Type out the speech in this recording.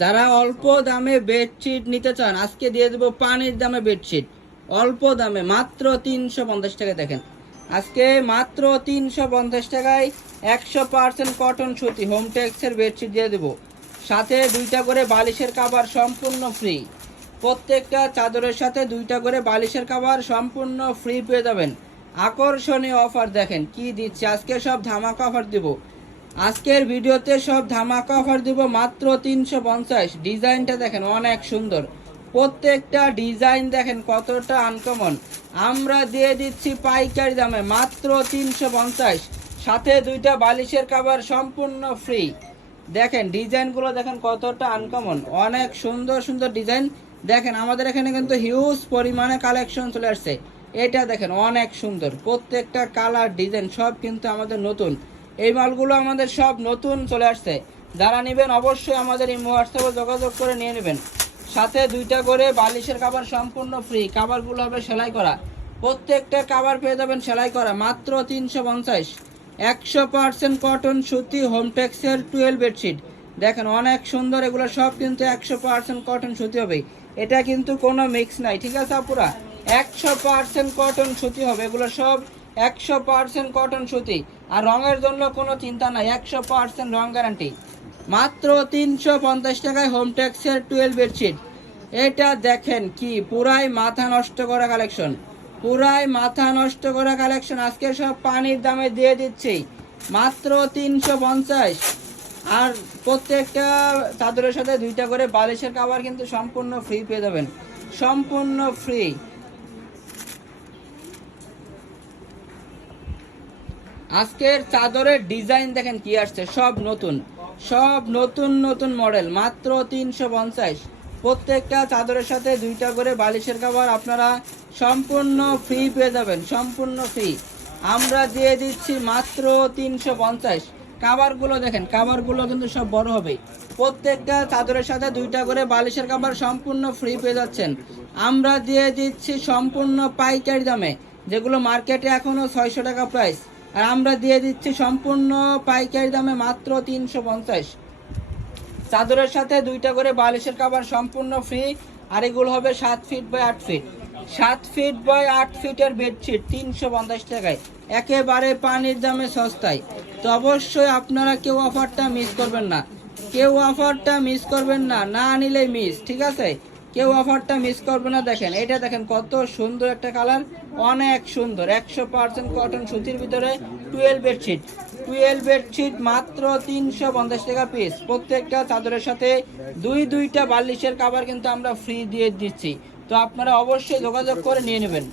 যারা অল্প দামে বেডশিট নিতে চান, আজকে দিয়ে দেবো পানির দামে বেডশিট। অল্প দামে, মাত্র তিনশো পঞ্চাশ টাকা দেখেন। আজকে মাত্র তিনশো পঞ্চাশ টাকায় একশো পার্সেন্ট কটন সুতি হোম টেক্সের বেডশিট দিয়ে দেবো। সাথে দুইটা করে বালিশের কাভার সম্পূর্ণ ফ্রি প্রত্যেকটা চাদরের সাথে দুইটা করে বালিশের কাভার সম্পূর্ণ ফ্রি পেয়ে যাবেন। আকর্ষণীয় অফার দেখেন, কি দিচ্ছে? আজকে সব ধামাকা অফার দেবো। আজকের ভিডিওতে সব ধামাকা অফার দিব মাত্র তিনশো পঞ্চাশ। ডিজাইনটা দেখেন অনেক সুন্দর। প্রত্যেকটা ডিজাইন দেখেন কতটা আনকমন আমরা দিয়ে দিচ্ছি পাইকারি দামে মাত্র তিনশো পঞ্চাশ। সাথে দুইটা বালিশের কাভার সম্পূর্ণ ফ্রি দেখেন ডিজাইনগুলো দেখেন কতটা আনকমন অনেক সুন্দর সুন্দর ডিজাইন। দেখেন আমাদের এখানে কিন্তু হিউজ পরিমাণে কালেকশন চলে আসছে। এটা দেখেন অনেক সুন্দর। প্রত্যেকটা কালার ডিজাইন সব কিন্তু আমাদের নতুন। এই মালগুলো আমাদের সব নতুন চলে আসছে। যারা নেবেন অবশ্যই আমাদের এই হোয়াটসঅ্যাপে যোগাযোগ করে নিয়ে নেবেন। সাথে দুইটা করে বালিশের কাভার সম্পূর্ণ ফ্রি কাভারগুলো হবে সেলাই করা। প্রত্যেকটা কাভার পেয়ে যাবেন সেলাই করা। মাত্র তিনশো পঞ্চাশ। একশো পার্সেন্ট কটন সুতি হোম টেক্সের টুয়েলভ বেডশিট দেখেন অনেক সুন্দর, এগুলো সব কিন্তু একশো পার্সেন্ট কটন সুতি হবে। এটা কিন্তু কোনো মিক্স নাই। ঠিক আছে আপুরা? একশো পার্সেন্ট কটন সুতি হবে। এগুলো সব একশো পার্সেন্ট কটন সুতি। আর রঙের জন্য কোনো চিন্তা নাই, একশো পার্সেন্ট রং গ্যারান্টি মাত্র তিনশো পঞ্চাশ টাকায় হোম টেক্সের টুয়েলভ বেডশিট এটা দেখেন কি, পুরাই মাথা নষ্ট করা কালেকশন পুরাই মাথা নষ্ট করা কালেকশন আজকে সব পানির দামে দিয়ে দিচ্ছি। মাত্র তিনশো পঞ্চাশ। আর প্রত্যেকটা চাদরের সাথে দুইটা করে বালিশের কাভার কিন্তু সম্পূর্ণ ফ্রি পেয়ে যাবেন। সম্পূর্ণ ফ্রি আজকের চাদরের ডিজাইন দেখেন কি আসছে, সব নতুন। সব নতুন নতুন মডেল, মাত্র তিনশো পঞ্চাশ। প্রত্যেকটা চাদরের সাথে দুইটা করে বালিশের কাভার আপনারা সম্পূর্ণ ফ্রি পেয়ে যাবেন, সম্পূর্ণ ফ্রি আমরা দিয়ে দিচ্ছি মাত্র তিনশো পঞ্চাশ। কাভারগুলো দেখেন কাভারগুলো কিন্তু সব বড় হবে। প্রত্যেকটা চাদরের সাথে দুইটা করে বালিশের কাভার সম্পূর্ণ ফ্রি পেয়ে যাচ্ছেন। আমরা দিয়ে দিচ্ছি সম্পূর্ণ পাইকারি দামে, যেগুলো মার্কেটে এখনও ছয়শো টাকা প্রাইস আর আমরা দিয়ে দিচ্ছি সম্পূর্ণ পাইকারি দামে মাত্র তিনশো পঞ্চাশ। চাদরের সাথে দুইটা করে বালিশের কাভার সম্পূর্ণ ফ্রি আর এগুলো হবে সাত ফিট বাই আট ফিট সাত ফিট বাই আট ফিটের বেডশিট তিনশো পঞ্চাশ টাকায়। একেবারে পানির দামে সস্তায়। তো অবশ্যই আপনারা কেউ অফারটা মিস করবেন না। কেউ অফারটা মিস করবেন না না নিলে মিস ঠিক আছে? কেউ অফারটা মিস করবে না। দেখেন, এটা দেখেন কত সুন্দর একটা কালার অনেক সুন্দর। একশো পার্সেন্ট কটন সুতির ভিতরে টুয়েলভ বেডশিট টুয়েলভ বেডশিট মাত্র তিনশো পঞ্চাশ টাকা পিস প্রত্যেকটা চাদরের সাথে দুই, দুইটা বালিশের কাবার কিন্তু আমরা ফ্রি দিয়ে দিচ্ছি। তো আপনারা অবশ্যই যোগাযোগ করে নিয়ে নেবেন।